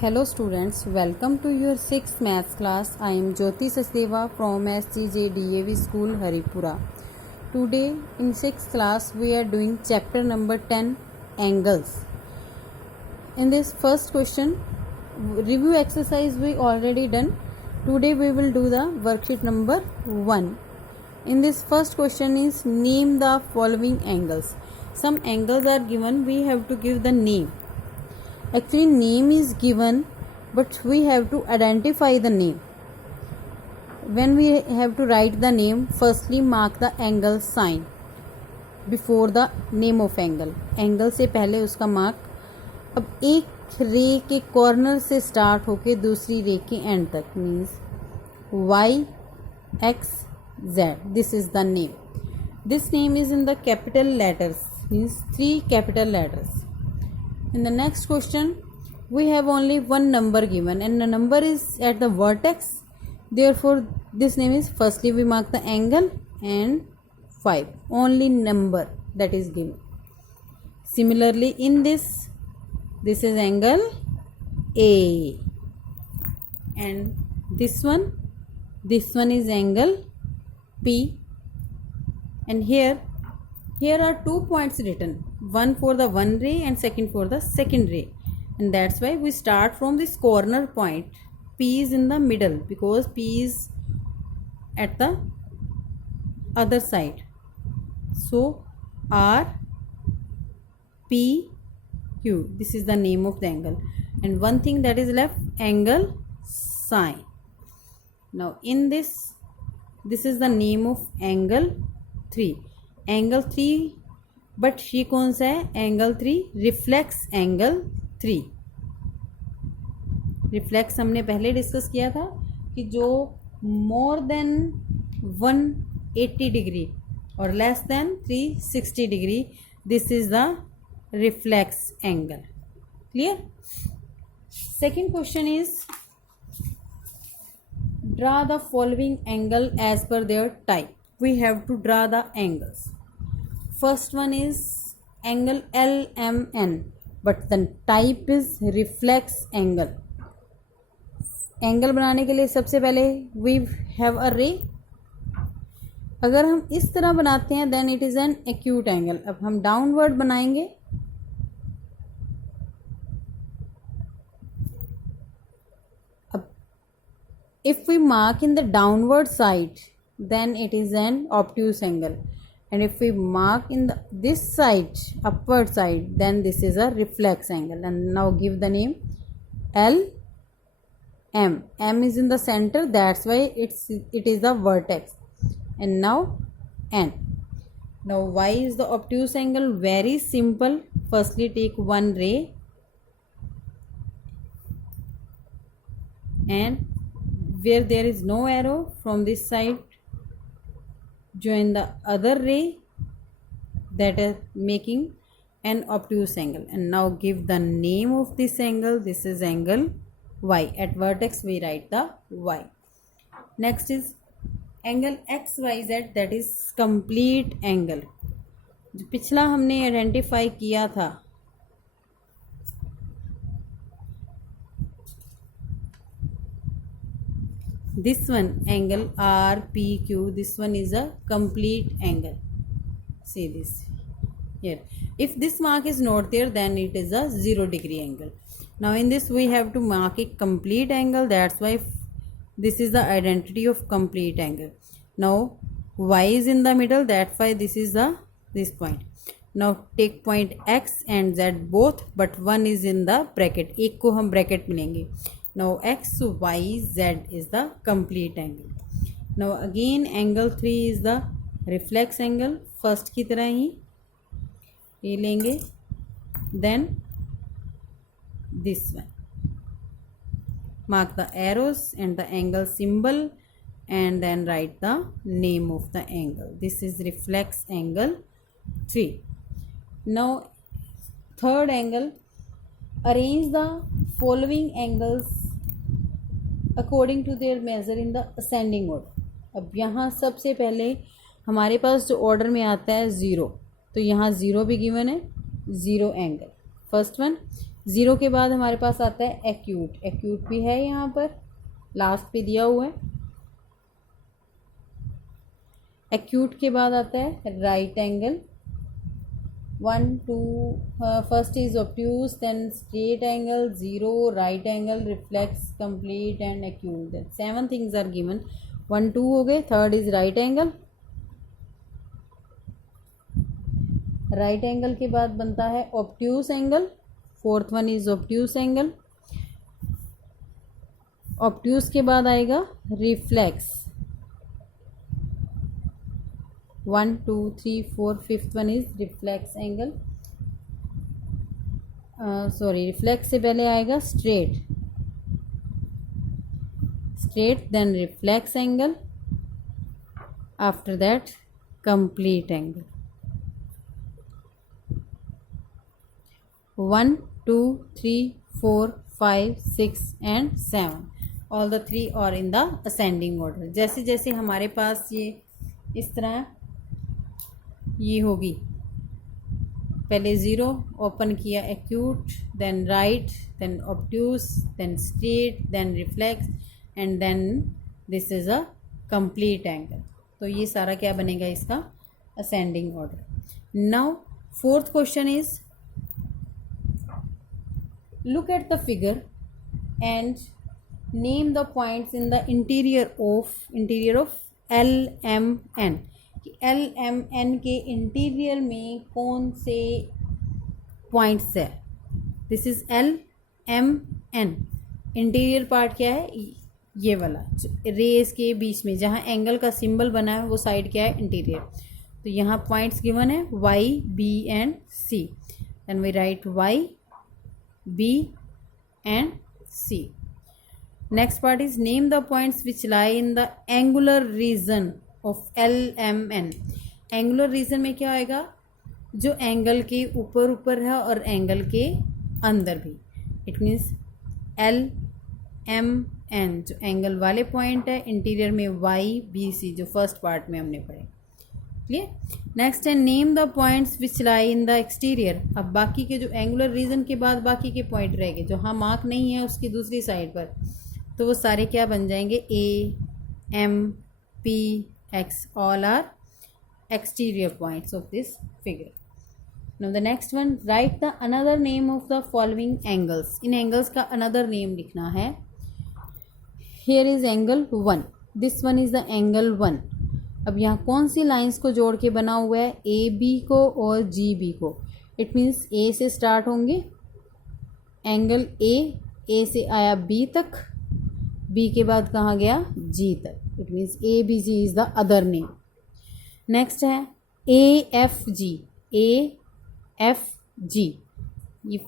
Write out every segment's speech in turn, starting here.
Hello students, welcome to your 6th maths class. I am Jyoti Sachdeva from SGJ DAV School Haripura. Today in 6th class we are doing chapter number 10 angles. In this first question, review exercise we already done. Today we will do the worksheet number 1. In this first question is name the following angles. Some angles are given, we have to give the name. Actually name is given, but we have to identify the name. When we have to write the name, firstly mark the angle sign before the name of angle. Angle से पहले उसका mark. अब एक रे के corner से start होके दूसरी रे के एंड तक means y, x, z. This is the name. This name is in the capital letters, means 3 capital letters. In the next question, we have only one number given and the number is at the vertex. Therefore, this name is, firstly we mark the angle and 5. Only number that is given. Similarly, in this is angle A. And this one is angle P. And here are 2 points written, one for the one ray and second for the second ray, and that's why we start from this corner point. P is in the middle because P is at the other side. So R, P, Q, this is the name of the angle, and one thing that is left, angle sign. Now in this is the name of angle 3. Angle 3, but ये कौन सा है? Angle 3 reflex angle 3. Reflex हमने पहले discuss किया था कि जो मोर देन 180 डिग्री और less than 360 degree, this is the reflex angle. Clear? Second question is draw the following angle as per their type. We have to draw the angles. First one is angle LMN, but the type is reflex angle. Angle बनाने के लिए सबसे पहले we have a ray. अगर हम इस तरह बनाते हैं then it is an acute angle. अब हम डाउनवर्ड बनाएंगे. अब if we mark in the downward side, then it is an obtuse angle, and if we mark in this side, upward side, then this is a reflex angle. And now give the name L M. M is in the center, that's why it is the vertex. And now N. Now Y is the obtuse angle. Very simple. Firstly take one ray and where there is no arrow from this side, join the other ray that is making an obtuse angle. And now give the name of this angle. This is angle Y. At vertex we write the Y. Next is angle XYZ, that is complete angle. जो पिछला हमने identify किया था, this one angle RPQ, this one is a complete angle. See this here. If this mark is not there, then it is a 0 degree angle. Now in this we have to mark a complete angle, that's why this is the identity of complete angle. Now Y is in the middle, that's why this is this point. Now take point X and Z both, but one is in the bracket. एक को हम bracket में लेंगे. Now X, Y, Z is the complete angle. Now again angle 3 is the reflex angle. First की तरह ही ये लेंगे. Then this one. Mark the arrows and the angle symbol and then write the name of the angle. This is reflex angle 3. Now third angle. Arrange the following angles according to their measure in the ascending order. अब यहाँ सबसे पहले हमारे पास जो order में आता है 0, तो यहाँ 0 भी गिवन है, 0 एंगल. फर्स्ट वन 0 के बाद हमारे पास आता है एक्यूट, एक्यूट भी है यहाँ पर लास्ट पे दिया हुआ है। एक्यूट के बाद आता है right angle, 1 2 first is obtuse, then straight angle, 0 right angle, reflex, complete and acute. Then 7 things are given, 1 2 हो गए। Third is right angle, right angle के बाद बनता है obtuse angle, fourth one is obtuse angle. Obtuse के बाद आएगा reflex, 1 2 3 4, fifth one is reflex angle, sorry reflex से पहले आएगा straight, straight then reflex angle, after that complete angle. 1 2 3 4 5 6 and 7, all the three are in the ascending order। जैसे जैसे हमारे पास ये इस तरह ये होगी, पहले 0 ओपन किया acute, then right, then obtuse, then straight, then reflex and then this is a complete angle. तो ये सारा क्या बनेगा इसका ascending order. Now fourth question is look at the figure and name the points in the interior of LMN। कि LMN के interior में कौन से पॉइंट्स है। This is LMN, interior part क्या है, ये वाला रेस के बीच में जहाँ एंगल का सिंबल बना है वो साइड क्या है, इंटीरियर। तो यहाँ पॉइंट्स गिवन है Y, B and C, and we write Y, B and C। Next part is name the points which lie in the angular region of LMN। Angular region में क्या आएगा, जो angle के ऊपर ऊपर है और एंगल के अंदर भी। इट मीन्स LMN जो एंगल वाले पॉइंट है, इंटीरियर में Y, B, C जो फर्स्ट पार्ट में हमने पढ़े। क्लियर। नेक्स्ट है name the points which lie in the exterior. अब बाकी के जो एंगुलर रीजन के बाद बाकी के पॉइंट रहेंगे जो हाँ मार्क नहीं है उसकी दूसरी साइड पर, तो वो सारे क्या बन जाएंगे, A, M, P, X, all are exterior points of this figure. Now the next one, write the another name of the following angles. इन एंगल्स का अनदर नेम लिखना है। Here is angle 1, this one is the angle 1। अब यहाँ कौन सी lines को जोड़ के बना हुआ है, ए बी को और जी बी को। इट मीन्स ए से स्टार्ट होंगे एंगल ए से आया बी तक, बी के बाद कहाँ गया, जी तक। It means A B G is the other name. Next है A F G, A F G ये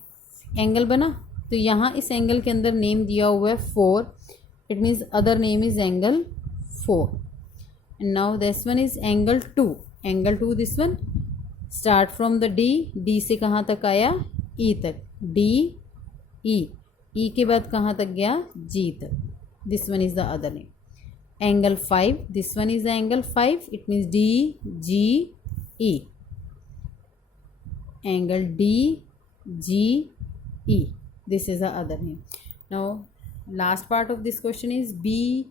एंगल बना, तो यहाँ इस एंगल के अंदर नेम दिया हुआ है 4, it means other name is angle 4। And now this one is angle 2, angle 2 this one start from the D से कहाँ तक आया, E तक, D E के बाद कहाँ तक गया, G तक। this one is the other name। angle 5, this one is the angle 5, it means D G E, angle D G E, this is the other name। now last part of this question is B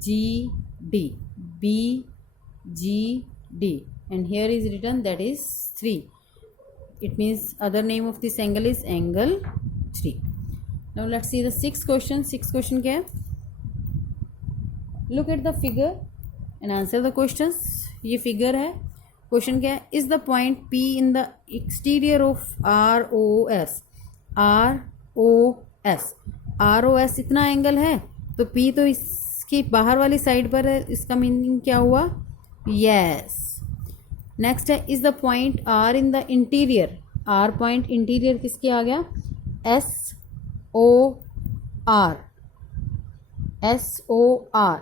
G D, B G D, and here is written that is 3, it means other name of this angle is angle 3। now let's see the sixth question। sixth question क्या है, look at the figure and answer the questions। ये figure है, question क्या है, is the point P in the exterior of ROS। ROS ROS इतना angle है तो P तो इसकी बाहर वाली साइड पर है, इसका मीनिंग क्या हुआ, यस। नेक्स्ट है is the point R in the interior. R point interior किसके आ गया, SOR, SOR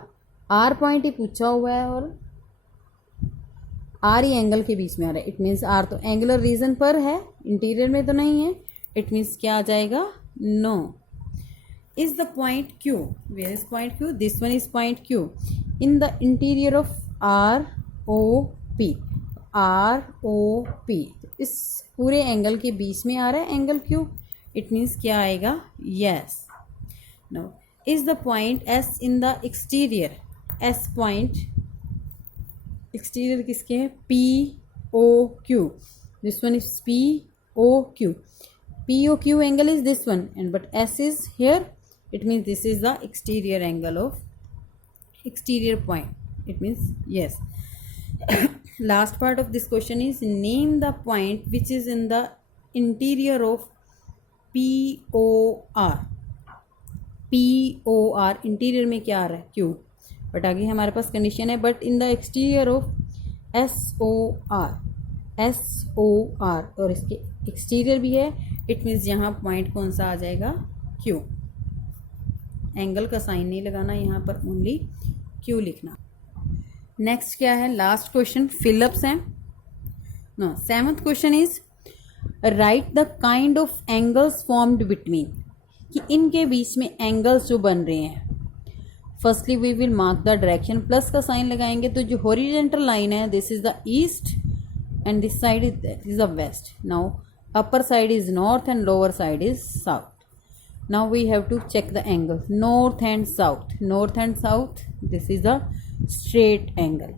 R पॉइंट ही पूछा हुआ है और R ही एंगल के बीच में आ रहा है। इट मीन्स R तो एंगुलर रीजन पर है, इंटीरियर में तो नहीं है। इट मीन्स क्या आ जाएगा, no. is the point Q, where is point Q, this one is point Q in the interior of ROP। ROP इस पूरे एंगल के बीच में आ रहा है एंगल Q। इट मीन्स क्या आएगा, yes. Now is the point S in the exterior, S point exterior किसके है, P O Q, this one is P O Q, P O Q angle is this one and but S is here, it means this is the exterior angle of exterior point, it means yes. Last part of this question is name the point which is in the interior of POR, POR interior में क्या आ रहा है, Q, but आगे हमारे पास condition है but in the exterior of SOR, SOR और इसके exterior भी है, इट मीन्स यहाँ पॉइंट कौन सा आ जाएगा, Q। एंगल का साइन नहीं लगाना यहाँ पर, ओनली Q लिखना। नेक्स्ट क्या है, लास्ट क्वेश्चन फिलअप्स हैं। No, 7th question is write the kind of angles formed between, कि इनके बीच में एंगल्स जो बन रहे हैं। Firstly we will mark the direction, plus का साइन लगाएंगे तो जो हॉरिजॉन्टल लाइन है this is the east and this side is the west. Now upper side is north and lower side is south. Now we have to check the angle, north and south, north and south, this is the straight angle.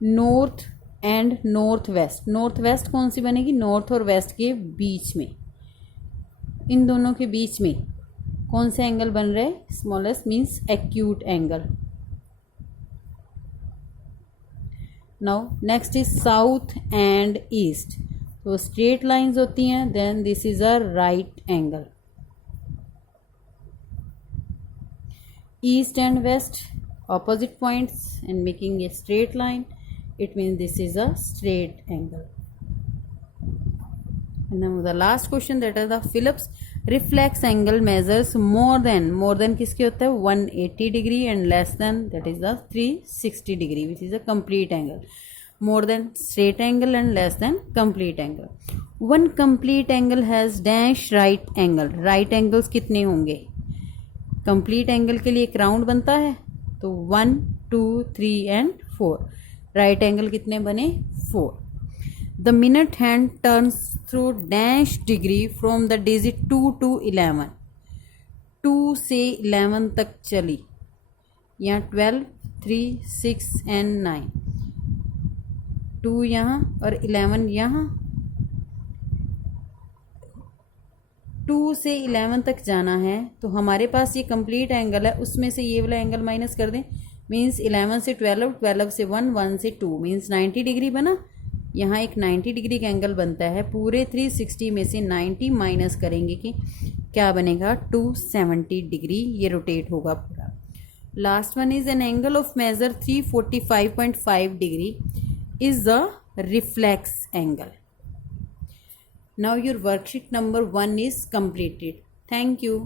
North and northwest, northwest कौन सी बनेगी, north और west के बीच में, इन दोनों के बीच में कौन से एंगल बन रहे हैं, smallest means acute angle. Now next is south and east, तो स्ट्रेट लाइंस होती हैं, then this is a right angle. East and west opposite points and making a straight line, it means this is a straight angle. And now the last question, that is the Phillips reflex angle measures more than किसके होता है 180 degree and less than, that is the 360 degree, which is a complete angle. More than straight angle and less than complete angle. One complete angle has dash right angle. Right angles कितने होंगे, complete angle के लिए एक round बनता है, तो 1 2 3 and 4, right angle कितने बने, 4. The minute hand turns through dash degree from the digit 2 to 11, 2 से 11 तक चली, यहाँ 12 3 6 and 9, 2 यहाँ और 11 यहाँ, 2 से 11 तक जाना है, तो हमारे पास ये कंप्लीट एंगल है, उसमें से ये वाला एंगल माइनस कर दें, मीन्स 11 से 12, 12 से 1, 1 से 2, मीन्स 90 डिग्री बना। यहाँ एक 90 डिग्री का एंगल बनता है, पूरे 360 में से 90 माइनस करेंगे कि क्या बनेगा, 270 डिग्री ये रोटेट होगा पूरा। Last one is an angle of measure 345.5 degree is the reflex angle. Now your worksheet number 1 is completed. Thank you.